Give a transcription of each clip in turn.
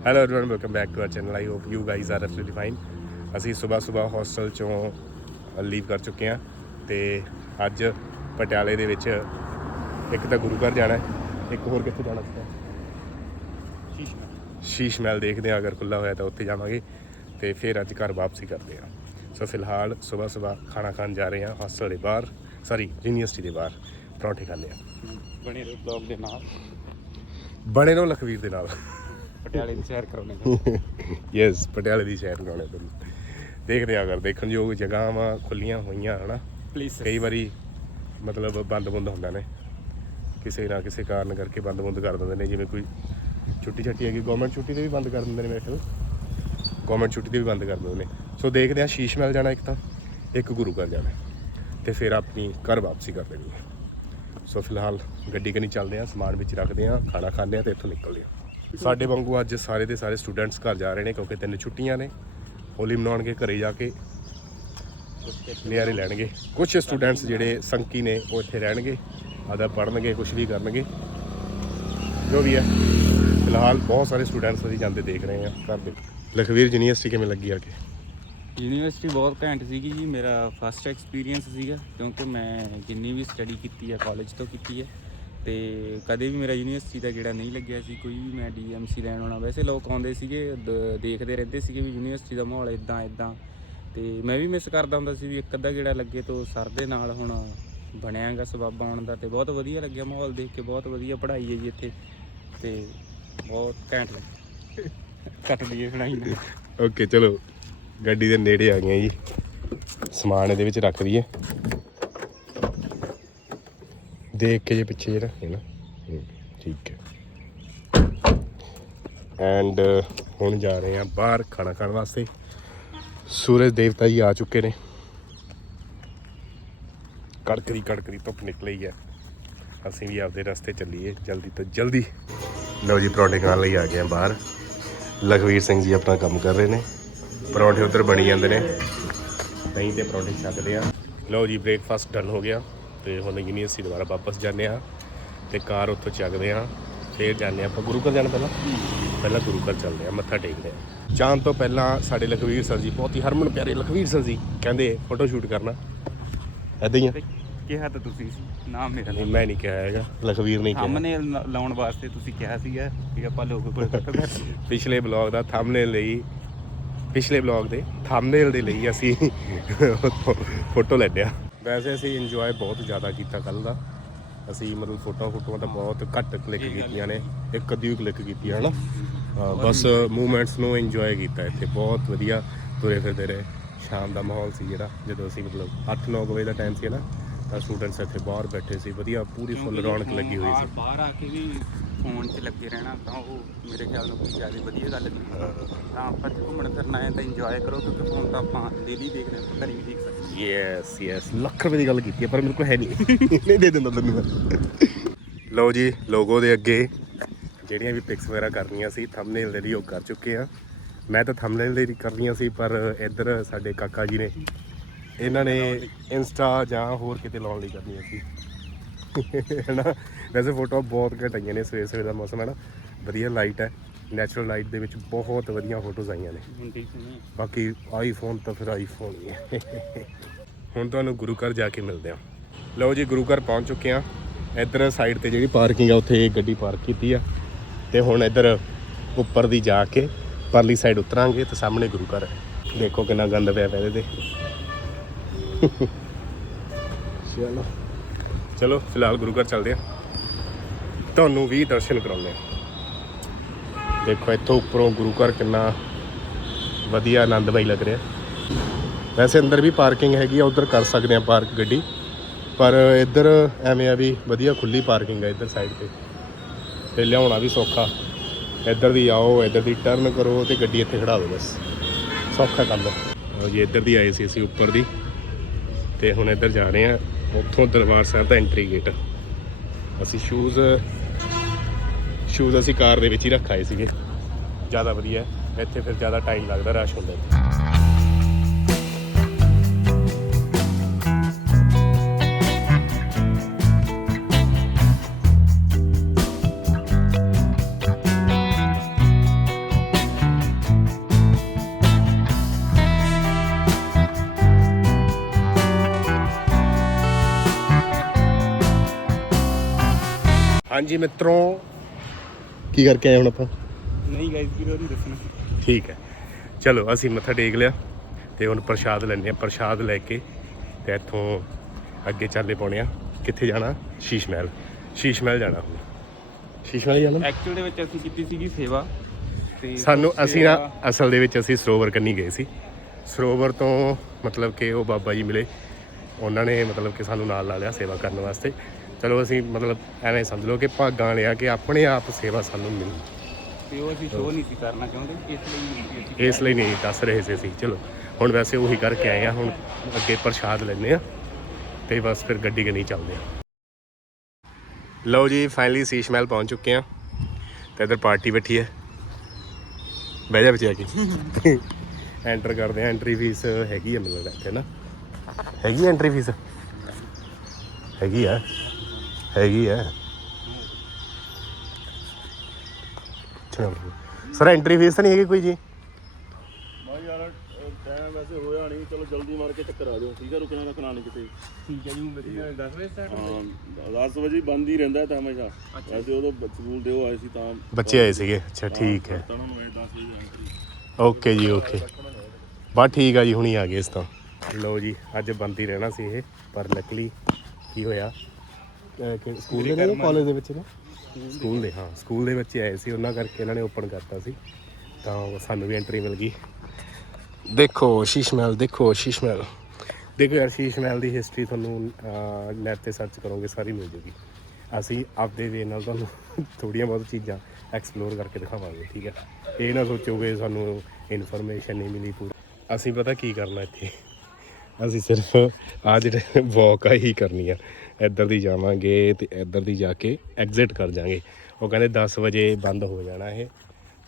hello everyone welcome back to our channel I hope you guys are absolutely fine ਅਸੀਂ ਸਵੇਰ ਸਵੇਰ hostel ਚੋਂ leave ਕਰ ਚੁੱਕੇ ਹਾਂ ਤੇ ਅੱਜ ਪਟਿਆਲੇ ਦੇ ਵਿੱਚ ਇੱਕ ਤਾਂ ਗੁਰੂ ਘਰ ਜਾਣਾ ਹੈ ਇੱਕ ਹੋਰ ਕਿੱਥੇ ਜਾਣਾ ਸੀ ਸ਼ੀਸ਼ ਮਹਿਲ ਦੇਖਦੇ ਹਾਂ ਅਗਰ ਖੁੱਲਾ ਹੋਇਆ ਤਾਂ ਉੱਥੇ ਜਾਵਾਂਗੇ ਤੇ ਫਿਰ ਅੱਜ ਘਰ ਵਾਪਸੀ ਕਰਦੇ ਹਾਂ ਸੋ ਫਿਲਹਾਲ ਸਵੇਰ ਸਵੇਰ ਖਾਣਾ ਖਾਣ ਜਾ ਰਹੇ ਹਾਂ ਹੌਸਟਲ ਦੇ ਬਾਹਰ ਸੌਰੀ ਯੂਨੀਵਰਸਿਟੀ ਦੇ ਬਾਹਰ ਪਰੌਂਠੇ ਖਾਂਦੇ ਹਾਂ ਬਣੇ ਰਹੋ ਬਲੌਗ ਦੇ ਨਾਲ ਬਣੇ ਰਹੋ ਲਖਵੀਰ ਦੇ ਨਾਲ ਪਟਿਆਲੇ ਦੀ ਸੈਰ ਕਰਾਉਣੇ ਯੈਸ ਪਟਿਆਲੇ ਦੀ ਸ਼ਹਿਰ ਕਰਾਉਣੇ ਤੁਹਾਨੂੰ ਦੇਖਦੇ ਆ ਅਗਰ ਦੇਖਣ ਯੋਗ ਜਗ੍ਹਾਵਾਂ ਖੁੱਲੀਆਂ ਹੋਈਆਂ ਹਨਾ? ਪਲੀਜ਼ ਕਈ ਵਾਰੀ ਮਤਲਬ ਬੰਦ ਬੰਦ ਹੁੰਦਾ ਨੇ। ਕਿਸੇ ਨਾ ਕਿਸੇ ਕਾਰਨ ਕਰਕੇ ਬੰਦ ਬੰਦ ਕਰ ਦਿੰਦੇ ਨੇ ਜਿਵੇਂ ਕੋਈ ਛੁੱਟੀ ਛੱਟੀ ਹੈਗੀ ਗਵਰਨਮੈਂਟ ਛੁੱਟੀ ਤੇ ਵੀ ਬੰਦ ਕਰ ਦਿੰਦੇ ਨੇ ਮੇਰੇ ਖਿਆਲ ਗਵਰਨਮੈਂਟ ਛੁੱਟੀ ਤੇ ਵੀ ਬੰਦ ਕਰ ਦਿੰਦੇ ਨੇ। ਸੋ ਦੇਖਦੇ ਆ ਸ਼ੀਸ਼ ਮਹਿਲ ਜਾਣਾ ਇੱਕ ਤਾਂ ਇੱਕ ਗੁਰੂ ਘਰ ਜਾਣਾ। ਤੇ ਫਿਰ ਆਪਣੀ ਘਰ ਵਾਪਸੀ ਕਰ ਦੇਣੀ ਹੈ। ਸੋ ਫਿਲਹਾਲ ਗੱਡੀ ਕਨੀ ਚੱਲਦੇ ਆ ਸਮਾਨ ਵਿੱਚ ਰੱਖਦੇ ਆ ਖਾਣਾ ਖਾਂਦੇ ਆ ਤੇ ਇੱਥੋਂ ਨਿਕਲਦੇ ਆ। ਸਾਡੇ ਵਾਂਗੂ ਅੱਜ ਸਾਰੇ ਦੇ ਸਾਰੇ ਸਟੂਡੈਂਟਸ ਘਰ ਜਾ ਰਹੇ ਨੇ ਕਿਉਂਕਿ ਤਿੰਨ ਛੁੱਟੀਆਂ ਨੇ। ਹੋਲੀ ਮਨਾਉਣਗੇ, ਘਰੇ ਜਾ ਕੇ ਨਿਆਰੇ ਲੈਣਗੇ। ਕੁਝ ਸਟੂਡੈਂਟਸ ਜਿਹੜੇ ਸੰਕੀ ਨੇ, ਉਹ ਇੱਥੇ ਰਹਿਣਗੇ, ਆਦਾ ਪੜਨਗੇ ਕੁਝ ਵੀ ਕਰਨਗੇ। ਜੋ ਵੀ ਹੈ, ਫਿਲਹਾਲ ਬਹੁਤ ਸਾਰੇ ਸਟੂਡੈਂਟਸ ਅਸੀਂ ਜਾਂਦੇ ਦੇਖ ਰਹੇ ਹਾਂ ਘਰ ਦੇ। ਲਖਵੀਰ, ਯੂਨੀਵਰਸਿਟੀ ਕਿਵੇਂ ਲੱਗੀ ਆ ਕੇ? ਯੂਨੀਵਰਸਿਟੀ ਬਹੁਤ ਘੈਂਟ ਸੀਗੀ ਜੀ, ਮੇਰਾ ਫਸਟ ਐਕਸਪੀਰੀਅੰਸ ਸੀਗਾ ਕਿਉਂਕਿ ਮੈਂ ਜਿੰਨੀ ਵੀ ਸਟੱਡੀ ਕੀਤੀ ਹੈ ਕਾਲਜ ਤੋਂ ਕੀਤੀ ਹੈ ਤੇ ਕਦੇ ਵੀ ਮੇਰਾ ਯੂਨੀਵਰਸਿਟੀ ਦਾ ਜਿਹੜਾ ਨਹੀਂ ਲੱਗਿਆ ਸੀ, ਕੋਈ ਵੀ ਮੈਂ ਡੀਐਮਸੀ ਲੈਣ ਆਉਣਾ, ਵੈਸੇ ਲੋਕ ਆਉਂਦੇ ਸੀਗੇ, ਦ- ਦੇਖਦੇ ਰਹਿੰਦੇ ਸੀਗੇ ਵੀ ਯੂਨੀਵਰਸਿਟੀ ਦਾ ਮਾਹੌਲ ਇਦਾਂ ਇਦਾਂ ਤੇ ਮੈਂ ਵੀ ਮਿਸ ਕਰਦਾ ਹੁੰਦਾ ਸੀ ਵੀ ਇੱਕ ਅੱਧਾ ਗੇੜਾ ਲੱਗੇ ਤੋਂ ਸਰ ਦੇ ਨਾਲ ਹੁਣ ਬਣਿਆਗਾ ਸਬੱਬ ਆਉਣ ਦਾ ਤੇ ਬਹੁਤ ਵਧੀਆ ਲੱਗਿਆ ਮਾਹੌਲ ਦੇਖ ਕੇ, ਬਹੁਤ ਵਧੀਆ ਪੜ੍ਹਾਈ ਹੈ ਜੀ ਇੱਥੇ। ਤੇ ਬਹੁਤ ਘੈਂਟ ਲੱਗੀ। ਕੱਟ ਦਈਏ ਸੁਣਾਈ ਨਾ ਓਕੇ, ਚਲੋ, ਗੱਡੀ ਦੇ ਨੇੜੇ ਆ ਗਏ ਜੀ। ਸਮਾਨ ਇਹਦੇ ਵਿੱਚ ਰੱਖ ਦਈਏ। ਦੇਖ ਕੇ ਜੇ ਪਿੱਛੇ ਜਿਹੜਾ ਹੈ ਨਾ। ਠੀਕ ਹੈ। ਐਂਡ ਹੁਣ ਜਾ ਰਹੇ ਹਾਂ ਬਾਹਰ ਖਾਣਾ ਖਾਣ ਵਾਸਤੇ। ਸੂਰਜ ਦੇਵਤਾ ਜੀ ਆ ਚੁੱਕੇ ਨੇ। ਕੜਕਰੀ ਕੜਕਰੀ ਧੁੱਪ ਨਿਕਲੀ ਹੈ। ਅਸੀਂ ਵੀ ਆਪਦੇ ਰਸਤੇ ਚੱਲੀਏ, ਜਲਦੀ ਤੋਂ ਜਲਦੀ। ਲਓ ਜੀ, ਪਰੌਂਠੇ ਖਾਣ ਲਈ ਆ ਗਏ ਹਾਂ ਬਾਹਰ। ਲਖਵੀਰ ਸਿੰਘ ਜੀ ਆਪਣਾ ਕੰਮ ਕਰ ਰਹੇ ਨੇ। ਪਰੌਂਠੇ ਉੱਧਰ ਬਣੀ ਜਾਂਦੇ ਨੇ। ਦਹੀਂ ਤੇ ਪਰੌਂਠੇ ਛਕਦੇ ਆ ਲਓ ਜੀ ਬ੍ਰੇਕਫਾਸਟ ਡਨ ਹੋ ਗਿਆ। ਤੇ ਹੁਣ ਯੂਨੀਵਰਸਿਟੀ ਦੁਬਾਰਾ ਵਾਪਸ ਜਾਂਦੇ ਆ ਤੇ ਕਾਰ ਉੱਥੋਂ ਚੱਕਦੇ ਆ ਫੇਰ ਜਾਂਦੇ ਆ ਆਪਾਂ ਗੁਰੂ ਘਰ ਜਾਣਾ ਪਹਿਲਾਂ? ਪਹਿਲਾਂ ਗੁਰੂ ਘਰ ਚੱਲਦੇ ਆ ਮੱਥਾ ਟੇਕਦੇ ਆ ਜਾਣ ਤੋਂ ਪਹਿਲਾਂ ਸਾਡੇ ਲਖਵੀਰ ਸਰ ਜੀ ਬਹੁਤ ਹੀ ਹਰਮਨ ਪਿਆਰੇ ਲਖਵੀਰ ਸਰ ਜੀ ਕਹਿੰਦੇ ਫੋਟੋ ਸ਼ੂਟ ਕਰਨਾ। ਐਦਾਂ ਹੀ ਆ। ਕਿਹਾ ਤਾਂ ਤੁਸੀਂ ਸੀ ਨਾਮ ਮੇਰਾ ਨਹੀਂ ਮੈਂ ਨਹੀਂ ਕਿਹਾ ਹੈਗਾ। ਲਖਵੀਰ ਨਹੀਂ ਕਿਹਾ। ਸਾਹਮਣੇ ਲਾਉਣ ਵਾਸਤੇ ਤੁਸੀਂ ਕਿਹਾ ਸੀਗਾ ਕਿ ਆਪਾਂ ਲੋਕ ਕੋਲ ਫੋਟੋ ਪਿਛਲੇ ਬਲੌਗ ਦਾ ਥੰਬਨੇਲ ਲਈ ਪਿਛਲੇ ਬਲੌਗ ਦੇ ਥੰਬਨੇਲ ਦੇ ਲਈ ਅਸੀਂ ਫੋਟੋ ਲੈਂਦੇ ਆ ਵੈਸੇ ਅਸੀਂ ਇੰਜੋਏ ਬਹੁਤ ਜ਼ਿਆਦਾ ਕੀਤਾ ਕੱਲ ਦਾ। ਅਸੀਂ ਮਤਲਬ ਫੋਟੋ ਫੋਟੋਆਂ ਤਾਂ ਬਹੁਤ ਘੱਟ ਕਲਿੱਕ ਕੀਤੀਆਂ ਨੇ ਇੱਕ ਅੱਧੀ ਕਲਿੱਕ ਕੀਤੀ ਹੈ ਨਾ ਬਸ ਮੂਵਮੈਂਟਸ ਨੂੰ ਇੰਜੋਏ ਕੀਤਾ ਇੱਥੇ ਬਹੁਤ ਵਧੀਆ ਤੁਰੇ ਫਿਰਦੇ ਰਹੇ। ਸ਼ਾਮ ਦਾ ਮਾਹੌਲ ਸੀ ਜਿਹੜਾ ਜਦੋਂ ਅਸੀਂ ਮਤਲਬ 8-9 ਵਜੇ ਦਾ ਟਾਈਮ ਸੀ ਨਾ ਸਟੂਡੈਂਟਸ ਇੱਥੇ ਬਾਹਰ ਬੈਠੇ ਸੀ ਵਧੀਆ ਪੂਰੀ ਫੁੱਲ ਰੌਣਕ ਲੱਗੀ ਹੋਈ ਸੀ। ਬਾਹਰ ਆ ਕੇ ਵੀ ਫੋਨ 'ਚ ਲੱਗੇ ਰਹਿਣਾ ਤਾਂ ਉਹ ਮੇਰੇ ਖਿਆਲ ਨਾਲ ਕੋਈ ਜ਼ਿਆਦਾ ਵਧੀਆ ਗੱਲ ਨਹੀਂ। ਤਾਂ ਆਪਾਂ ਜੇ ਘੁੰਮਣ ਫਿਰਨਾ ਹੈ ਤਾਂ ਇੰਜੋਏ ਕਰੋ ਕਿਉਂਕਿ ਫੋਨ ਤਾਂ ਆਪਾਂ ਡੇਲੀ ਦੇਖਦੇ ਹਾਂ ਘਰੇ ਵੀ ਦੇਖ ਸਕਦੇ ਯੈਸ ਯੈਸ ਲੱਖ ਰੁਪਏ ਦੀ ਗੱਲ ਕੀਤੀ ਹੈ ਪਰ ਮੇਰੇ ਕੋਲ ਹੈ ਨਹੀਂ। ਨਹੀਂ ਦੇ ਦਿੰਦਾ ਤੈਨੂੰ ਮੈਂ। ਲਓ ਜੀ ਲੋਗੋ ਦੇ ਅੱਗੇ ਜਿਹੜੀਆਂ ਵੀ ਪਿਕਸ ਵਗੈਰਾ ਕਰਨੀਆਂ ਸੀ ਥੰਬਨੇਲ ਦੇ ਲਈ ਉਹ ਕਰ ਚੁੱਕੇ ਆ ਮੈਂ ਤਾਂ ਥੰਬਨੇਲ ਦੇ ਲਈ ਕਰਨੀਆਂ ਸੀ ਪਰ ਇੱਧਰ ਸਾਡੇ ਕਾਕਾ ਜੀ ਨੇ ਇਹਨਾਂ ਨੇ ਇੰਸਟਾ ਜਾਂ ਹੋਰ ਕਿਤੇ ਲਾਉਣ ਲਈ ਕਰਨੀਆਂ ਸੀ ਹੈਨਾ? ਵੈਸੇ ਫੋਟੋ ਬਹੁਤ ਘੱਟ ਆਈਆਂ ਨੇ ਸਵੇਰ ਸਵੇਰ ਦਾ ਮੌਸਮ ਹੈ ਨਾ ਵਧੀਆ ਲਾਈਟ ਹੈ। ਨੈਚੁਰਲ ਲਾਈਟ ਦੇ ਵਿੱਚ ਬਹੁਤ ਵਧੀਆ ਫੋਟੋਜ਼ ਆਈਆਂ ਨੇ। ਬਾਕੀ ਆਈਫੋਨ ਤਾਂ ਫਿਰ ਆਈਫੋਨ ਹੀ ਹੈ। ਹੁਣ ਤੁਹਾਨੂੰ ਗੁਰੂ ਘਰ ਜਾ ਕੇ ਮਿਲਦੇ ਆ ਲਓ ਜੀ ਗੁਰੂ ਘਰ ਪਹੁੰਚ ਚੁੱਕੇ ਆ ਇੱਧਰ ਸਾਈਡ ਤੇ ਜਿਹੜੀ ਪਾਰਕਿੰਗ ਆ ਉੱਥੇ ਗੱਡੀ ਪਾਰਕ ਕੀਤੀ ਆ। ਤੇ ਹੁਣ ਇੱਧਰ ਉੱਪਰ ਦੀ ਜਾ ਕੇ ਪਰਲੀ ਸਾਈਡ ਉਤਰਾਂਗੇ ਤੇ ਸਾਹਮਣੇ ਗੁਰੂ ਘਰ ਹੈ। ਦੇਖੋ ਕਿੰਨਾ ਗੰਦ ਪਿਆ ਪਿਆ ਇਹਦੇ ਤੇ। ਚਲੋ। ਚਲੋ, ਫਿਲਹਾਲ ਗੁਰੂ ਘਰ ਚੱਲਦੇ ਆ ਤੁਹਾਨੂੰ ਵੀ ਦਰਸ਼ਨ ਕਰਾਉਂਦੇ ਆ ਦੇਖੋ, ਇੱਥੋਂ ਉੱਪਰੋਂ ਗੁਰੂ ਘਰ ਕਿੰਨਾ ਵਧੀਆ ਆਨੰਦਮਈ ਲੱਗ ਰਿਹਾ। ਵੈਸੇ ਅੰਦਰ ਵੀ ਪਾਰਕਿੰਗ ਹੈਗੀ ਆ, ਉਧਰ ਕਰ ਸਕਦੇ ਆ ਪਾਰਕ ਗੱਡੀ। ਪਰ ਇੱਧਰ ਐਵੇਂ ਆ ਵੀ ਵਧੀਆ ਖੁੱਲੀ ਪਾਰਕਿੰਗ ਆ ਇੱਧਰ ਸਾਈਡ ਤੇ। ਤੇ ਲਿਆਉਣਾ ਵੀ ਸੌਖਾ। ਇੱਧਰ ਦੀ ਆਓ, ਇੱਧਰ ਦੀ ਟਰਨ ਕਰੋ ਤੇ ਗੱਡੀ ਇੱਥੇ ਖੜਾ ਦਿਓ ਬਸ। ਸੌਖਾ ਕੰਮ ਲਓ ਜੀ, ਇੱਧਰ ਦੀ ਆਏ ਸੀ ਅਸੀਂ ਉੱਪਰ ਦੀ। ਤੇ ਹੁਣ ਇੱਧਰ ਜਾ ਰਹੇ ਆ ਉੱਥੋਂ ਦਰਬਾਰ ਸਾਹਿਬ ਦਾ ਐਂਟਰੀ ਗੇਟ ਅਸੀਂ ਸ਼ੂਜ਼ ਸ਼ੂਜ਼ ਅਸੀਂ ਕਾਰ ਦੇ ਵਿੱਚ ਹੀ ਰੱਖਾਏ ਸੀਗੇ। ਜ਼ਿਆਦਾ ਵਧੀਆ। ਇੱਥੇ ਫਿਰ ਜ਼ਿਆਦਾ ਟਾਈਮ ਲੱਗਦਾ ਰਸ਼ ਹੁੰਦਾ। ਹਾਂਜੀ ਮਿੱਤਰੋ। ਕੀ ਕਰਕੇ ਆਏ ਹੁਣ ਆਪਾਂ? ਨਹੀਂ ਗਾਈਸ ਵੀਰੋ ਨਹੀਂ ਦੱਸਣਾ। ਠੀਕ ਹੈ। ਚਲੋ ਅਸੀਂ ਮੱਥਾ ਟੇਕ ਲਿਆ ਤੇ ਹੁਣ ਪ੍ਰਸ਼ਾਦ ਲੈਣੇ ਆ ਪ੍ਰਸ਼ਾਦ ਲੈ ਕੇ ਤੇ ਇੱਥੋਂ ਅੱਗੇ ਚੱਲੇ ਪਾਉਣੇ ਆ। ਕਿੱਥੇ ਜਾਣਾ? ਸ਼ੀਸ਼ ਮਹਿਲ। ਸ਼ੀਸ਼ ਮਹਿਲ ਜਾਣਾ ਹੁਣ। ਸ਼ੀਸ਼ ਮਹਿਲ ਜਾਣਾ ਐਕਚੁਅਲ ਦੇ ਵਿੱਚ ਅਸੀਂ ਕੀਤੀ ਸੀਗੀ ਸੇਵਾ। ਤੇ ਸਾਨੂੰ ਅਸੀਂ ਨਾ ਅਸਲ ਦੇ ਵਿੱਚ ਅਸੀਂ ਸਰੋਵਰ ਕੰਨੀ ਗਏ ਸੀ। ਸਰੋਵਰ ਤੋਂ ਮਤਲਬ ਕਿ ਉਹ ਬਾਬਾ ਜੀ ਮਿਲੇ। ਉਹਨਾਂ ਨੇ ਮਤਲਬ ਕਿ ਸਾਨੂੰ ਨਾਲ ਲਾ ਲਿਆ ਸੇਵਾ ਕਰਨ ਵਾਸਤੇ। ਚਲੋ ਅਸੀਂ ਮਤਲਬ ਐਵੇਂ ਸਮਝ ਲਓ ਕਿ ਭਾਗਾਂ ਲਿਆ ਕਿ ਆਪਣੇ ਆਪ ਸੇਵਾ ਸਾਨੂੰ ਮਿਲੀ ਤੇ ਉਹ ਅਸੀਂ ਸ਼ੋਅ ਨਹੀਂ ਸੀ ਕਰਨਾ ਚਾਹੁੰਦੇ ਇਸ ਲਈ ਅਸੀਂ ਇਸ ਲਈ ਨਹੀਂ ਦੱਸ ਰਹੇ ਸੀ ਅਸੀਂ ਚਲੋ। ਹੁਣ ਵੈਸੇ ਉਹੀ ਕਰਕੇ ਆਏ ਆ ਹੁਣ ਅੱਗੇ ਪ੍ਰਸ਼ਾਦ ਲੈਣੇ ਆ ਤੇ ਬਸ ਫਿਰ ਗੱਡੀ ਕਨੀ ਚੱਲਦੇ ਆ। ਲਓ ਜੀ ਫਾਈਨਲੀ ਸੀਸ਼ ਮਹਿਲ ਪਹੁੰਚ ਚੁੱਕੇ ਆ ਤੇ ਇਧਰ ਪਾਰਟੀ ਬੈਠੀ ਹੈ। ਬਹਿ ਜਾ ਬਚਿਆ ਕੇ। ਐਂਟਰ ਕਰਦੇ ਆ ਐਂਟਰੀ ਫੀਸ ਹੈਗੀ ਆ ਲੱਗਦਾ ਇੱਥੇ ਨਾ। ਹੈਗੀ ਐਂਟਰੀ ਫੀਸ ਹੈਗੀ ਆ। ਹੈਗੀ ਚਲੋ। ਸਰ ਐਂਟਰੀ ਫੀਸ ਤਾਂ ਨਹੀਂ ਹੈਗੀ ਕੋਈ ਜੀ? ਭਾਈ ਯਾਰ ਟਾਈਮ ਵੈਸੇ ਹੋਇਆ ਨਹੀਂ। ਚਲੋ ਜਲਦੀ ਮਾਰ ਕੇ ਚੱਕਰ ਆ ਜਾਓ। ਠੀਕ ਹੈ ਰੁਕਣਾ ਰੱਖਣਾ ਨਹੀਂ ਕਿਤੇ। ਠੀਕ ਹੈ ਜੀ ਵਧੀਆ 10 ਵਜੇ ਸਟਾਰਟ ਹਾਂ। 10 ਵਜੇ ਹੀ ਬੰਦ ਹੀ ਰਹਿੰਦਾ ਤਾਂ ਹਮੇਸ਼ਾ। ਵੈਸੇ ਉਦੋਂ ਬ- ਸਕੂਲ ਦੇ ਉਹ ਆਏ ਸੀ ਤਾਂ ਬੱਚੇ ਆਏ ਸੀਗੇ। ਅੱਛਾ ਠੀਕ ਹੈ। ਤਾਂ ਉਹਨਾਂ ਨੂੰ ਇਹ 10 ਵਜੇ ਐਂਟਰੀ ਓਕੇ ਜੀ ਓਕੇ। ਬਸ ਠੀਕ ਆ ਜੀ ਹੁਣੀ ਆ ਗਏ ਇਸ ਤੋਂ। ਲਓ ਜੀ ਅੱਜ ਬੰਦ ਹੀ ਰਹਿਣਾ ਸੀ ਇਹ ਪਰ ਲੱਕਲੀ ਕੀ ਹੋਇਆ? ਅਹ ਸਕੂਲ ਦੇ ਨੇ ਕਾਲਜ ਦੇ ਵਿੱਚ ਨੇ? ਸਕੂਲ ਦੇ ਹਾਂ ਸਕੂਲ ਦੇ ਬੱਚੇ ਆਏ ਸੀ ਉਹਨਾਂ ਕਰਕੇ ਇਹਨਾਂ ਨੇ ਓਪਨ ਕਰਤਾ ਸੀ। ਤਾਂ ਉਹ ਸਾਨੂੰ ਵੀ ਐਂਟਰੀ ਮਿਲ ਗਈ। ਦੇਖੋ ਸ਼ੀਸ਼ ਮਹਿਲ ਦੇਖੋ ਸ਼ੀਸ਼ ਮਹਿਲ। ਦੇਖੋ ਯਾਰ ਸ਼ੀਸ਼ ਮਹਿਲ ਦੀ ਹਿਸਟਰੀ ਤੁਹਾਨੂੰ ਨੈਟ ਤੇ ਸਰਚ ਕਰੋਗੇ ਸਾਰੀ ਮਿਲ ਜੂਗੀ। ਅਸੀਂ ਆਪਦੇ ਵੇ ਨਾਲ ਤੁਹਾਨੂੰ ਥੋੜੀਆਂ ਬਹੁਤ ਚੀਜ਼ਾਂ ਐਕਸਪਲੋਰ ਕਰਕੇ ਦਿਖਾਵਾਂਗੇ ਠੀਕ ਹੈ? ਇਹ ਨਾ ਸੋਚੋਗੇ ਸਾਨੂੰ ਇਨਫੋਰਮੇਸ਼ਨ ਨਹੀਂ ਮਿਲੀ ਪੂਰੀ। ਅਸੀਂ ਪਤਾ ਕੀ ਕਰਨਾ ਇੱਥੇ? ਅਸੀਂ ਸਿਰਫ ਆ ਜਿਹੜੇ ਵਾਕ ਆ ਹੀ ਕਰਨੀ ਆ। ਇੱਧਰ ਦੀ ਜਾਵਾਂਗੇ ਤੇ ਇੱਧਰ ਦੀ ਜਾ ਕੇ ਐਗਜ਼ਿਟ ਕਰ ਜਾਾਂਗੇ ਉਹ ਕਹਿੰਦੇ 10 ਵਜੇ ਬੰਦ ਹੋ ਜਾਣਾ ਇਹ।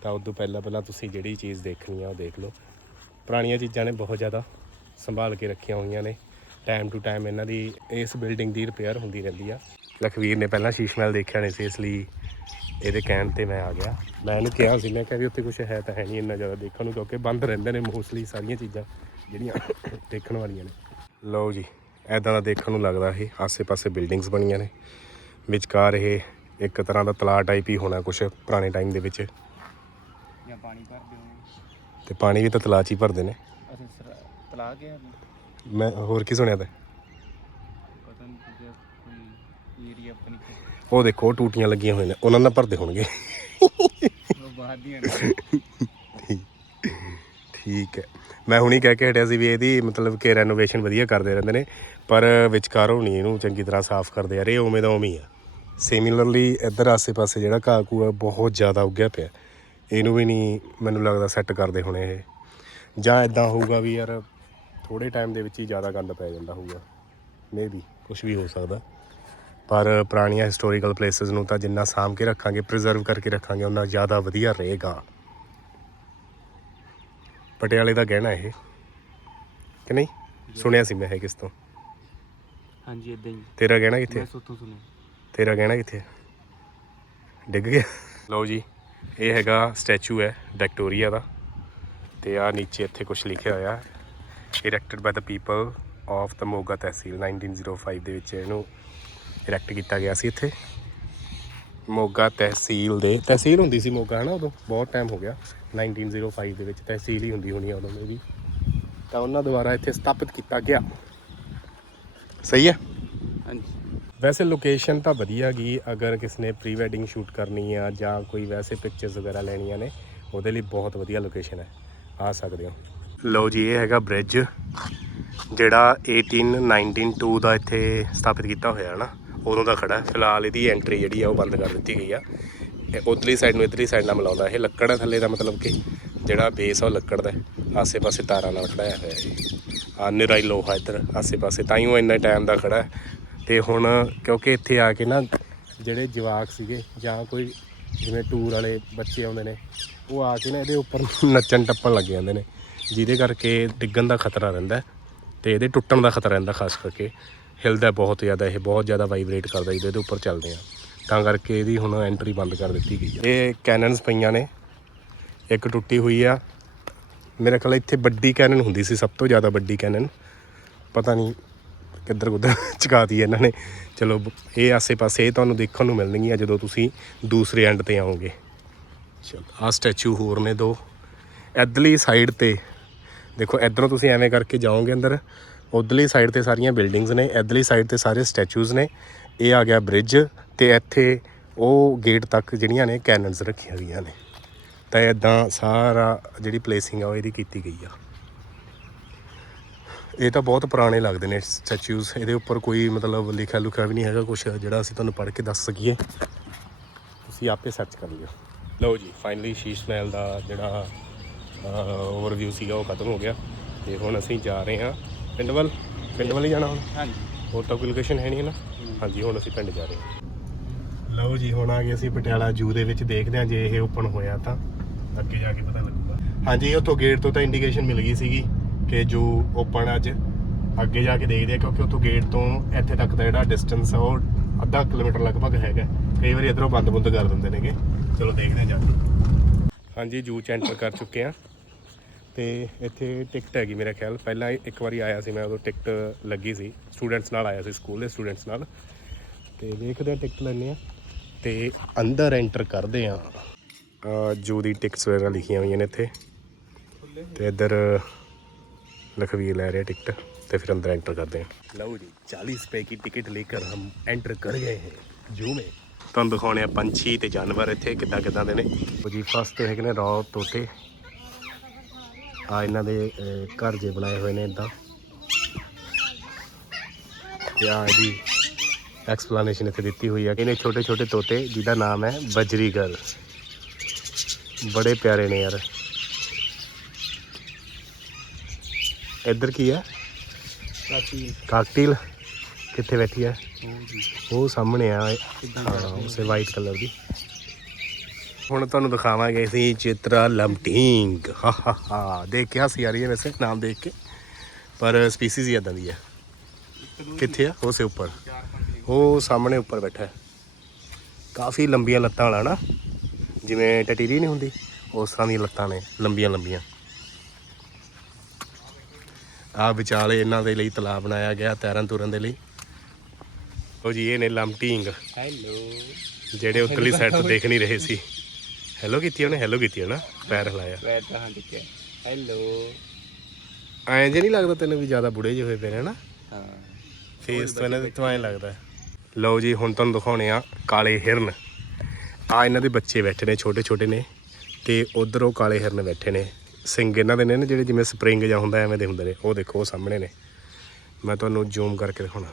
ਤਾਂ ਉਦੋਂ ਪਹਿਲਾਂ ਪਹਿਲਾਂ ਤੁਸੀਂ ਜਿਹੜੀ ਚੀਜ਼ ਦੇਖਣੀ ਆ ਉਹ ਦੇਖ ਲਓ। ਪੁਰਾਣੀਆਂ ਚੀਜ਼ਾਂ ਨੇ ਬਹੁਤ ਜ਼ਿਆਦਾ ਸੰਭਾਲ ਕੇ ਰੱਖੀਆਂ ਹੋਈਆਂ ਨੇ। ਟਾਈਮ ਟੂ ਟਾਈਮ ਇਹਨਾਂ ਦੀ ਇਸ ਬਿਲਡਿੰਗ ਦੀ ਰਿਪੇਅਰ ਹੁੰਦੀ ਰਹਿੰਦੀ ਆ। ਲਖਵੀਰ ਨੇ ਪਹਿਲਾਂ ਸ਼ੀਸ਼ ਮਹਿਲ ਦੇਖਿਆ ਨਹੀਂ ਸੀ, ਇਸ ਲਈ ਇਹਦੇ ਕਹਿਣ ਤੇ ਮੈਂ ਆ ਗਿਆ। ਮੈਂ ਇਹਨੂੰ ਕਿਹਾ ਸੀ, ਮੈਂ ਕਿਹਾ ਵੀ ਉੱਥੇ ਕੁਝ ਹੈ ਤਾਂ ਹੈ ਨਹੀਂ ਇੰਨਾ ਜ਼ਿਆਦਾ ਦੇਖਣ ਨੂੰ, ਕਿਉਂਕਿ ਬੰਦ ਰਹਿੰਦੇ ਨੇ ਮੋਸਟਲੀ ਸਾਰੀਆਂ ਚੀਜ਼ਾਂ ਜਿਹੜੀਆਂ ਦੇਖਣ ਵਾਲੀਆਂ ਨੇ। ਲਓ ਜੀ। ਐਦਾਂ ਦਾ ਦੇਖਣ ਨੂੰ ਲੱਗਦਾ ਇਹ ਆਸੇ-ਪਾਸੇ ਬਿਲਡਿੰਗਸ ਬਣੀਆਂ ਨੇ ਵਿਚਕਾਰ ਇਹ ਇੱਕ ਤਰ੍ਹਾਂ ਦਾ ਤਲਾਅ ਟਾਈਪ ਹੀ ਹੋਣਾ ਕੁਝ ਪੁਰਾਣੇ ਟਾਈਮ ਦੇ ਵਿੱਚ। ਜਾਂ ਪਾਣੀ ਤੇ ਪਾਣੀ ਵੀ ਤਾਂ ਤਲਾਅ 'ਚ ਹੀ ਭਰਦੇ ਨੇ। ਅਸੀਂ ਸਰ ਮੈਂ ਹੋਰ ਕੀ ਸੁਣਿਆ ਤਾਂ? ਪਤਾ ਨਹੀਂ ਕਿ ਕੋਈ ਏਰੀਆ ਆਪਣੀ ਉਹ ਦੇਖੋ ਟੂਟੀਆਂ ਲੱਗੀਆਂ ਹੋਈਆਂ ਨੇ ਉਹਨਾਂ ਨਾਲ ਭਰਦੇ ਹੋਣਗੇ। ਉਹ ਬਾਹਰ ਦੀਆਂ ਨੇ। ਠੀਕ ਹੈ। ਮੈਂ ਹੁਣੀ ਕਹਿ ਕੇ ਹਟਿਆ ਸੀ ਵੀ ਇਹਦੀ ਮਤਲਬ ਕਿ ਰੈਨੋਵੇਸ਼ਨ ਵਧੀਆ ਕਰਦੇ ਰਹਿੰਦੇ ਨੇ, ਪਰ ਵਿਚਕਾਰੋਂ ਨਹੀਂ ਇਹਨੂੰ ਚੰਗੀ ਤਰ੍ਹਾਂ ਸਾਫ਼ ਕਰਦੇ ਯਾਰ, ਇਹ ਉਵੇਂ ਦਾ ਉਵੇਂ ਹੀ ਆ। ਸਿਮਿਲਰਲੀ ਇੱਧਰ ਆਸੇ-ਪਾਸੇ ਜਿਹੜਾ ਘਾਹ ਘੂਹ ਆ, ਬਹੁਤ ਜ਼ਿਆਦਾ ਉੱਗਿਆ ਪਿਆ। ਇਹਨੂੰ ਵੀ ਨਹੀਂ ਮੈਨੂੰ ਲੱਗਦਾ ਸੈੱਟ ਕਰਦੇ ਹੋਣੇ ਇਹ। ਜਾਂ ਇਦਾਂ ਹੋਊਗਾ ਵੀ ਯਾਰ ਥੋੜੇ ਟਾਈਮ ਦੇ ਵਿੱਚ ਹੀ ਜ਼ਿਆਦਾ ਗੰਦ ਪੈ ਜਾਂਦਾ ਹੋਊਗਾ। ਮੇਬੀ ਕੁਝ ਵੀ ਹੋ ਸਕਦਾ। ਪਰ ਪੁਰਾਣੀਆਂ ਹਿਸਟੋਰੀਕਲ ਪਲੇਸਸ ਨੂੰ ਤਾਂ ਜਿੰਨਾ ਸਾਂਭ ਕੇ ਰੱਖਾਂਗੇ ਪ੍ਰੀਜ਼ਰਵ ਕਰਕੇ ਰੱਖਾਂਗੇ ਉਹਨਾਂ ਜ਼ਿਆਦਾ ਵਧੀਆ ਰਹੇਗਾ। ਪਟਿਆਲੇ ਦਾ ਗਹਿਣਾ ਇਹ। ਕਿ ਨਹੀਂ? ਸੁਣਿਆ ਸੀ ਮੈਂ ਇਹ ਕਿਸ ਤੋਂ? ਹਾਂਜੀ ਇਦਾਂ ਹੀ। ਤੇਰਾ ਗਹਿਣਾ ਕਿੱਥੇ ਮੈਂ ਹੈ? ਸੁੱਤੋਂ ਸੁਣਿਆ। ਤੇਰਾ ਗਹਿਣਾ ਕਿੱਥੇ ਹੈ? ਡਿੱਗ ਗਿਆ? ਲਓ ਜੀ ਇਹ ਹੈਗਾ ਸਟੈਚੂ ਹੈ ਵਿਕਟੋਰੀਆ ਦਾ। ਤੇ ਆ ਨੀਚੇ ਇੱਥੇ ਕੁਝ ਲਿਖਿਆ ਹੋਇਆ erected by the people of the Moga ਤਹਿਸੀਲ 1905 ਦੇ ਵਿੱਚ ਇਹਨੂੰ ਇਰੈਕਟ ਕੀਤਾ ਗਿਆ ਸੀ ਇੱਥੇ। ਮੋਗਾ ਤਹਿਸੀਲ ਦੇ ਤਹਿਸੀਲ ਹੁੰਦੀ ਸੀ ਮੋਗਾ ਹਨਾ ਉਦੋਂ? ਬਹੁਤ ਟਾਈਮ ਹੋ ਗਿਆ। 1905 ਦੇ ਵਿੱਚ ਤਹਿਸੀਲ ਹੀ ਹੁੰਦੀ ਹੋਣੀ ਆ ਉਦੋਂ ਮੇਬੀ ਤਾਂ ਉਹਨਾਂ ਦੁਆਰਾ ਇੱਥੇ ਸਥਾਪਿਤ ਕੀਤਾ ਗਿਆ। ਸਹੀ ਹੈ? ਹਾਂਜੀ। ਵੈਸੇ ਲੋਕੇਸ਼ਨ ਤਾਂ ਵਧੀਆ ਗਈ ਅਗਰ ਕਿਸ ਨੇ ਪ੍ਰੀ ਵੈਡਿੰਗ ਸ਼ੂਟ ਕਰਨੀ ਆ ਜਾਂ ਕੋਈ ਵੈਸੇ ਪਿਕਚਰਸ ਵਗੈਰਾ ਲੈਣੀਆਂ ਨੇ ਉਹਦੇ ਲਈ ਬਹੁਤ ਵਧੀਆ ਲੋਕੇਸ਼ਨ ਹੈ। ਆ ਸਕਦੇ ਹੋ। ਲਓ ਜੀ ਇਹ ਹੈਗਾ ਬ੍ਰਿਜ ਜਿਹੜਾ 1892 ਦਾ ਇੱਥੇ ਸਥਾਪਿਤ ਕੀਤਾ ਹੋਇਆ ਨਾ ਉਦੋਂ ਦਾ ਖੜਾ ਫਿਲਹਾਲ ਇਹਦੀ ਐਂਟਰੀ ਜਿਹੜੀ ਆ ਉਹ ਬੰਦ ਕਰ ਦਿੱਤੀ ਗਈ ਆ। ਇਹ ਉਧਰਲੀ ਸਾਈਡ ਨੂੰ ਇਧਰਲੀ ਸਾਈਡ ਨਾਲ ਮਿਲਾਉਂਦਾ। ਇਹ ਲੱਕੜ ਹੈ ਥੱਲੇ ਦਾ ਮਤਲਬ ਕਿ ਜਿਹੜਾ ਬੇਸ ਆ ਉਹ ਲੱਕੜ ਦਾ ਆਸੇ-ਪਾਸੇ ਤਾਰਾਂ ਨਾਲ ਖੜਾਇਆ ਹੋਇਆ ਜੀ ਆ ਨਿਰਾਈ ਲੋਹਾ ਇੱਧਰ, ਆਸੇ-ਪਾਸੇ। ਤਾਂ ਹੀ ਉਹ ਇੰਨਾ ਟਾਈਮ ਦਾ ਖੜਾ ਹੈ। ਤੇ ਹੁਣ ਕਿਉਂਕਿ ਇੱਥੇ ਆ ਕੇ ਨਾ ਜਿਹੜੇ ਜਵਾਕ ਸੀਗੇ ਜਾਂ ਕੋਈ ਜਿਵੇਂ ਟੂਰ ਵਾਲੇ ਬੱਚੇ ਆਉਂਦੇ ਨੇ, ਉਹ ਆ ਕੇ ਨਾ ਇਹਦੇ ਉੱਪਰ ਨੱਚਣ ਟੱਪਣ ਲੱਗ ਜਾਂਦੇ ਨੇ। ਜਿਹਦੇ ਕਰਕੇ ਡਿੱਗਣ ਦਾ ਖਤਰਾ ਰਹਿੰਦਾ ਹੈ ਤੇ ਇਹਦੇ ਟੁੱਟਣ ਦਾ ਖਤਰਾ ਰਹਿੰਦਾ ਖਾਸ ਕਰਕੇ। ਹਿਲਦਾ ਬਹੁਤ ਜ਼ਿਆਦਾ, ਇਹ ਬਹੁਤ ਜ਼ਿਆਦਾ ਵਾਈਬ੍ਰੇਟ ਕਰਦਾ ਜਦੋਂ ਇਹਦੇ ਉੱਪਰ ਚੱਲਦੇ ਆ। ਤਾਂ ਕਰਕੇ ਇਹਦੀ ਹੁਣ ਐਂਟਰੀ ਬੰਦ ਕਰ ਦਿੱਤੀ ਗਈ ਹੈ ਇਹ ਕੈਨਨਸ ਪਈਆਂ ਨੇ, ਇੱਕ ਟੁੱਟੀ ਹੋਈ ਆ। ਮੇਰੇ ਖਿਆਲ ਇੱਥੇ ਵੱਡੀ ਕੈਨਨ ਹੁੰਦੀ ਸੀ, ਸਭ ਤੋਂ ਜ਼ਿਆਦਾ ਵੱਡੀ ਕੈਨਨ ਪਤਾ ਨਹੀਂ ਕਿੱਧਰ ਕੁੱਧਰ ਚਕਾਤੀ ਇਹਨਾਂ ਨੇ। ਚਲੋ ਬ- ਇਹ ਆਸੇ-ਪਾਸੇ, ਇਹ ਤੁਹਾਨੂੰ ਦੇਖਣ ਨੂੰ ਮਿਲਣਗੀਆਂ ਜਦੋਂ ਤੁਸੀਂ ਦੂਸਰੇ ਐਂਡ ਤੇ ਆਓਗੇ। ਚਲ ਆ ਸਟੈਚੂ ਹੋਰ ਨੇ ਦੋ। ਇੱਧਰਲੀ ਸਾਈਡ ਤੇ ਦੇਖੋ, ਇਧਰੋਂ ਤੁਸੀਂ ਐਵੇਂ ਕਰਕੇ ਜਾਓਗੇ ਅੰਦਰ। ਉਧਰਲੀ ਸਾਈਡ ਤੇ ਸਾਰੀਆਂ ਬਿਲਡਿੰਗਸ ਨੇ, ਇਧਰਲੀ ਸਾਈਡ ਤੇ ਸਾਰੇ ਸਟੈਚੂਜ਼ ਨੇ। ਇਹ ਆ ਗਿਆ ਬ੍ਰਿਜ ਤੇ ਇੱਥੇ ਉਹ ਗੇਟ ਤੱਕ ਜਿਹੜੀਆਂ ਨੇ ਕੈਨਨਸ ਰੱਖੀਆਂ ਗਈਆਂ ਨੇ। ਤਾਂ ਇਦਾਂ ਸਾਰਾ ਜਿਹੜੀ ਪਲੇਸਿੰਗ ਆ ਉਹ ਇਹਦੀ ਕੀਤੀ ਗਈ ਆ। ਇਹ ਤਾਂ ਬਹੁਤ ਪੁਰਾਣੇ ਲੱਗਦੇ ਨੇ ਸਟੈਚੂਜ਼ ਇਹਦੇ ਉੱਪਰ ਕੋਈ ਮਤਲਬ ਲਿਖਿਆ ਲੁਖਿਆ ਵੀ ਨਹੀਂ ਹੈਗਾ ਕੁਝ ਜਿਹੜਾ ਅਸੀਂ ਤੁਹਾਨੂੰ ਪੜ੍ਹ ਕੇ ਦੱਸ ਸਕੀਏ। ਤੁਸੀਂ ਆਪੇ ਸਰਚ ਕਰ ਲਿਓ। ਲਓ ਜੀ ਫਾਈਨਲੀ ਸ਼ੀਸ਼ ਮਹਿਲ ਦਾ ਜਿਹੜਾ ਓਵਰਵਿਊ ਸੀਗਾ, ਉਹ ਖਤਮ ਹੋ ਗਿਆ। ਤੇ ਹੁਣ ਅਸੀਂ ਜਾ ਰਹੇ ਹਾਂ ਪਿੰਡ ਵੱਲ? ਪਿੰਡ ਵੱਲ ਹੀ ਜਾਣਾ ਹੁਣ? ਹਾਂਜੀ। ਹੋਰ ਤਾਂ ਕੋਈ ਲੋਕੇਸ਼ਨ ਹੈ ਨਹੀਂ ਹੈ ਨਾ ਹਾਂਜੀ ਹੁਣ ਅਸੀਂ ਪਿੰਡ ਜਾ ਰਹੇ ਹਾਂ। ਲਓ ਜੀ ਹੁਣ ਆ ਗਏ ਅਸੀਂ ਪਟਿਆਲਾ ਜੂ ਦੇ ਵਿੱਚ ਦੇਖਦੇ ਹਾਂ ਜੇ ਇਹ ਓਪਨ ਹੋਇਆ ਤਾਂ। ਅੱਗੇ ਜਾ ਕੇ ਪਤਾ ਲੱਗੂਗਾ। ਹਾਂਜੀ ਉੱਥੋਂ ਗੇਟ ਤੋਂ ਤਾਂ ਇੰਡੀਕੇਸ਼ਨ ਮਿਲ ਗਈ ਸੀਗੀ ਕਿ ਜੂ ਓਪਨ ਅੱਜ। ਅੱਗੇ ਜਾ ਕੇ ਦੇਖਦੇ ਆ ਕਿਉਂਕਿ ਉੱਥੋਂ ਗੇਟ ਤੋਂ ਇੱਥੇ ਤੱਕ ਦਾ ਜਿਹੜਾ ਡਿਸਟੈਂਸ ਆ ਉਹ ਅੱਧਾ ਕਿਲੋਮੀਟਰ ਲਗਭਗ ਹੈਗਾ। ਕਈ ਵਾਰੀ ਇਧਰੋਂ ਬੰਦ ਬੰਦ ਕਰ ਦਿੰਦੇ ਨੇਗੇ। ਚਲੋ ਦੇਖਦੇ ਹਾਂ ਜਾ ਕੇ। ਹਾਂਜੀ ਜੂ ਚ ਐਂਟਰ ਕਰ ਚੁੱਕੇ ਆ ਤੇ ਇੱਥੇ ਟਿਕਟ ਹੈਗੀ ਮੇਰੇ ਖਿਆਲ। ਪਹਿਲਾਂ ਇੱਕ ਵਾਰੀ ਆਇਆ ਸੀ ਮੈਂ, ਉਦੋਂ ਟਿਕਟ ਲੱਗੀ ਸੀ। ਸਟੂਡੈਂਟਸ ਨਾਲ ਆਇਆ ਸੀ ਸਕੂਲ ਦੇ ਸਟੂਡੈਂਟਸ ਨਾਲ। ਤੇ ਦੇਖਦੇ ਆ ਟਿਕਟ ਲੈਣੇ ਆ ਤੇ ਅੰਦਰ ਐਂਟਰ ਕਰਦੇ ਆ ਜੂ ਦੀ ਟਿਕਟਸ ਵਗੈਰਾ ਲਿਖੀਆਂ ਹੋਈਆਂ ਨੇ ਇੱਥੇ। ਤੇ ਇੱਧਰ ਲਖਵੀਰ ਲੈ ਰਿਹਾ ਟਿਕਟ ਤੇ ਫਿਰ ਅੰਦਰ ਐਂਟਰ ਕਰਦੇ ਆ ਲਓ ਜੀ 40 ਰੁਪਏ ਦੀ ਟਿਕਟ ਲੈ ਕੇ ਹਮ ਐਂਟਰ ਕਰ ਗਏ ਹਾਂ। ਜੂ ਮੇ। ਤੁਹਾਨੂੰ ਦਿਖਾਉਣੇ ਆ ਪੰਛੀ ਤੇ ਜਾਨਵਰ ਇੱਥੇ ਕਿੱਦਾਂ ਕਿੱਦਾਂ ਦੇ ਨੇ। ਉਹ ਜੀ ਫਸਟ ਹੈਗੇ ਨੇ ਰੌ ਤੋਤੇ। ਆ ਇਹਨਾਂ ਦੇ ਘਰ ਜੇ ਬਣਾਏ ਹੋਏ ਨੇ ਇਦਾਂ। ਤੇ ਆ ਇਹਦੀ ਐਕਸਪਲੇਨੇਸ਼ਨ ਇੱਥੇ ਦਿੱਤੀ ਹੋਈ ਆ। ਇਹਨੇ ਛੋਟੇ ਛੋਟੇ ਤੋਤੇ ਜਿਹਦਾ ਨਾਮ ਹੈ ਬਜਰੀਗਰ ਬੜੇ ਪਿਆਰੇ ਨੇ ਯਾਰ। ਇੱਧਰ ਕੀ ਹੈ? Coffee cocktail? ਕਿੱਥੇ ਬੈਠੀ ਹੈ? ਉਹ ਸਾਹਮਣੇ ਆ। ਹਾਂ ਉਸੇ ਵਾਈਟ ਕਲਰ ਦੀ। ਹੁਣ ਤੁਹਾਨੂੰ ਦਿਖਾਵਾਂਗੇ ਅਸੀਂ ਚਿਤਰਾ ਲਮਟਿੰਗ ਹਾ ਹਾ ਹਾ। ਦੇਖ ਕੇ ਹੱਸੀ ਆ ਰਹੀ ਹੈ ਵੈਸੇ ਨਾਮ ਦੇਖ ਕੇ। ਪਰ ਸਪੀਸੀਜ਼ ਹੀ ਇਦਾਂ ਦੀ ਹੈ ਕਿੱਥੇ ਆ? ਉਸੇ ਉੱਪਰ। ਉਹ ਸਾਹਮਣੇ ਉੱਪਰ ਬੈਠਾ। ਹੈ ਕਾਫੀ ਲੰਬੀਆਂ ਲੱਤਾਂ ਵਾਲਾ ਨਾ। ਜਿਵੇਂ ਟਟੀਰੀ ਨਹੀਂ ਹੁੰਦੀ ਉਸ ਤਰ੍ਹਾਂ ਦੀਆਂ ਲੱਤਾਂ ਨੇ ਲੰਬੀਆਂ ਲੰਬੀਆਂ। ਆ ਵਿਚਾਲੇ ਇਹਨਾਂ ਦੇ ਲਈ ਤਲਾਬ ਬਣਾਇਆ ਗਿਆ ਤੈਰਨ ਤੁਰਨ ਦੇ ਲਈ। ਉਹ ਜੀ ਇਹ ਨੇ ਲਮਟਿੰਗ ਹੈਲੋ। ਜਿਹੜੇ ਉੱਤਲੀ ਸਾਈਡ ਤੋਂ ਦੇਖ ਨਹੀਂ ਰਹੇ ਸੀ। ਹੈਲੋ ਕੀਤੀ ਉਹਨੇ ਹੈਲੋ ਕੀਤੀ ਹੈ ਨਾ? ਪੈਰ ਹਿਲਾਇਆ। ਵੈਰ ਤਾਂ ਹਾਂ ਠੀਕ ਹੈ। ਹੈਲੋ ਐਂ ਜੇ ਨਹੀਂ ਲੱਗਦਾ ਤੈਨੂੰ ਵੀ ਜ਼ਿਆਦਾ ਬੁੜੇ ਜਿਹੇ ਹੋਏ ਪਏ ਨੇ ਨਾ? ਹਾਂ। ਫੇਸ ਤੋਂ ਇਹਨਾਂ ਦੇ ਤੋਂ ਐਂ ਲੱਗਦਾ। ਹੈ। ਲਓ ਜੀ ਹੁਣ ਤੁਹਾਨੂੰ ਦਿਖਾਉਣੇ ਆ ਕਾਲੇ ਹਿਰਨ। ਆ ਇਹਨਾਂ ਦੇ ਬੱਚੇ ਬੈਠੇ ਨੇ ਛੋਟੇ ਛੋਟੇ ਨੇ ਤੇ ਉਧਰ ਉਹ ਕਾਲੇ ਹਿਰਨ ਬੈਠੇ ਨੇ। ਸਿੰਗ ਇਹਨਾਂ ਦੇ ਨੇ ਨਾ ਜਿਹੜੇ ਜਿਵੇਂ ਸਪਰਿੰਗ ਜਾਂ ਹੁੰਦਾ ਐਵੇਂ ਦੇ ਹੁੰਦੇ ਨੇ। ਉਹ ਦੇਖੋ ਉਹ ਸਾਹਮਣੇ ਨੇ। ਮੈਂ ਤੁਹਾਨੂੰ ਜ਼ੂਮ ਕਰਕੇ ਦਿਖਾਉਣਾ।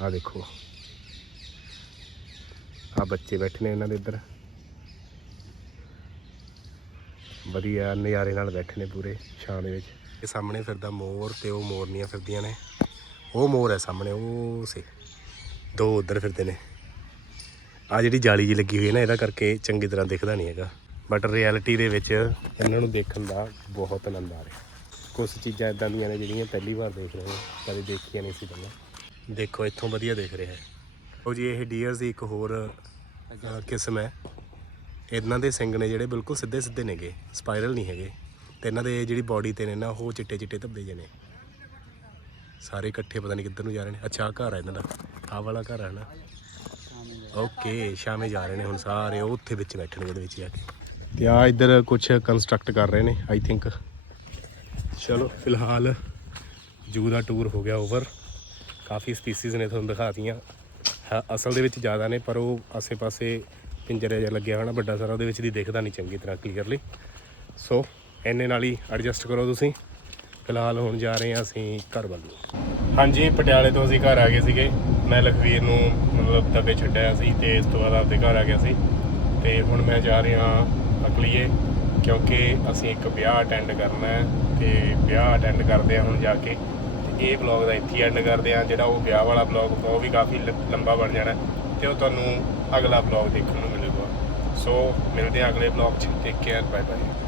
ਆ ਦੇਖੋ। ਆ ਬੱਚੇ ਬੈਠੇ ਨੇ ਇਹਨਾਂ ਦੇ ਇੱਧਰ। ਵਧੀਆ ਨਜ਼ਾਰੇ ਨਾਲ ਬੈਠੇ ਨੇ ਪੂਰੇ ਛਾਂ ਦੇ ਵਿੱਚ। ਇਹ ਸਾਹਮਣੇ ਫਿਰਦਾ ਮੋਰ ਤੇ ਉਹ ਮੋਰਨੀਆਂ ਫਿਰਦੀਆਂ ਨੇ। ਉਹ ਮੋਰ ਹੈ ਸਾਹਮਣੇ, ਉਹ ਸੇ। ਦੋ ਉਧਰ ਫਿਰਦੇ ਨੇ। ਆ ਜਿਹੜੀ ਜਾਲੀ ਜੀ ਲੱਗੀ ਹੋਈ ਹੈ ਨਾ, ਇਹਦਾ ਕਰਕੇ ਚੰਗੀ ਤਰ੍ਹਾਂ ਦਿਖਦਾ ਨਹੀਂ ਹੈਗਾ। ਬਟ ਰਿਐਲਿਟੀ ਦੇ ਵਿੱਚ ਇਹਨਾਂ ਨੂੰ ਦੇਖਣ ਦਾ ਬਹੁਤ ਆਨੰਦ ਆ ਰਿਹਾ। ਕੁਝ ਚੀਜ਼ਾਂ ਇਦਾਂ ਦੀਆਂ ਨੇ ਜਿਹੜੀਆਂ ਪਹਿਲੀ ਵਾਰ ਦੇਖ ਰਹੇ ਹਾਂ, ਕਦੇ ਦੇਖੀਆਂ ਨਹੀਂ ਸੀ ਪਹਿਲਾਂ। ਦੇਖੋ, ਇੱਥੋਂ ਵਧੀਆ ਦਿਖ ਰਿਹਾ ਹੈ। ਉਹ ਜੀ, ਇਹ ਡੀਅਰਸ ਦੀ ਇੱਕ ਹੋਰ ਕਿਸਮ ਹੈ। ਇਹਨਾਂ ਦੇ ਸਿੰਗ ਨੇ ਜਿਹੜੇ ਬਿਲਕੁਲ ਸਿੱਧੇ ਸਿੱਧੇ ਨੇਗੇ ਸਪਾਈਰਲ ਨਹੀਂ ਹੈਗੇ। ਤੇ ਇਹਨਾਂ ਦੇ ਜਿਹੜੀ ਬਾਡੀ ਤੇ ਨੇ ਨਾ, ਉਹ ਚਿੱਟੇ ਚਿੱਟੇ ਧੱਬੇ ਜਿਹੇ ਨੇ। ਸਾਰੇ ਇਕੱਠੇ ਪਤਾ ਨਹੀਂ ਕਿੱਧਰ ਨੂੰ ਜਾ ਰਹੇ ਨੇ। ਅੱਛਾ, ਆਹ ਘਰ ਹੈ ਇਹਨਾਂ ਦਾ। ਆਹ ਵਾਲਾ ਘਰ ਹੈ ਨਾ। ਓਕੇ ਸ਼ਾਮੇ ਜਾ ਰਹੇ ਨੇ ਹੁਣ ਸਾਰੇ। ਉਹ ਉੱਥੇ ਵਿੱਚ ਬੈਠਣਗੇ ਉਹਦੇ ਵਿੱਚ ਜਾ ਕੇ। ਤੇ ਆ ਇੱਧਰ ਕੁਝ ਕੰਸਟਰਕਟ ਕਰ ਰਹੇ ਨੇ ਆਈ ਥਿੰਕ ਚਲੋ, ਫਿਲਹਾਲ ਜੂ ਦਾ ਟੂਰ ਹੋ ਗਿਆ ਓਵਰ ਕਾਫੀ ਸਪੀਸੀਜ਼ ਨੇ ਤੁਹਾਨੂੰ ਦਿਖਾਤੀਆਂ ਹੈ- ਅਸਲ ਦੇ ਵਿੱਚ ਜ਼ਿਆਦਾ ਨੇ, ਪਰ ਉਹ ਆਸੇ-ਪਾਸੇ ਪਿੰਜਰੇ ਜਿਹਾ ਲੱਗਿਆ ਹੋਣਾ ਵੱਡਾ ਸਾਰਾ, ਉਹਦੇ ਵਿੱਚ ਦੀ ਦਿਖਦਾ ਨਹੀਂ ਚੰਗੀ ਤਰ੍ਹਾਂ ਕਲੀਅਰਲੀ ਸੋ ਇੰਨੇ ਨਾਲ ਹੀ ਐਡਜਸਟ ਕਰੋ ਤੁਸੀਂ। ਫਿਲਹਾਲ ਹੁਣ ਜਾ ਰਹੇ ਹਾਂ ਅਸੀਂ ਘਰ ਵੱਲ ਨੂੰ। ਹਾਂਜੀ, ਪਟਿਆਲੇ ਤੋਂ ਅਸੀਂ ਘਰ ਆ ਗਏ ਸੀਗੇ। ਮੈਂ ਲਖਵੀਰ ਨੂੰ ਮਤਲਬ ਤਵੇ ਛੱਡਿਆ ਸੀ ਤੇ ਇਸ ਤੋਂ ਬਾਅਦ ਆਪਦੇ ਘਰ ਆ ਗਿਆ ਸੀ। ਤੇ ਹੁਣ ਮੈਂ ਜਾ ਰਿਹਾ ਅਕਲੀਏ, ਕਿਉਂਕਿ ਅਸੀਂ ਇੱਕ ਵਿਆਹ ਅਟੈਂਡ ਕਰਨਾ ਹੈ। ਤੇ ਵਿਆਹ ਅਟੈਂਡ ਕਰਦੇ ਆ ਹੁਣ ਜਾ ਕੇ। ਤੇ ਇਹ ਵਲੌਗ ਦਾ ਇੱਥੇ ਐਂਡ ਕਰਦੇ ਆ ਜਿਹੜਾ ਉਹ ਵਿਆਹ ਵਾਲਾ ਵਲੌਗ ਉਹ ਵੀ ਕਾਫੀ ਲ- ਲੰਬਾ ਬਣ ਜਾਣਾ ਹੈ। ਤੇ ਉਹ ਤੁਹਾਨੂੰ ਅਗਲਾ ਵਲੌਗ ਦੇਖਣ ਨੂੰ ਸੋ ਮਿਲਦੇ ਆ ਅਗਲੇ ਵਲੌਗ 'ਚ। Take care bye bye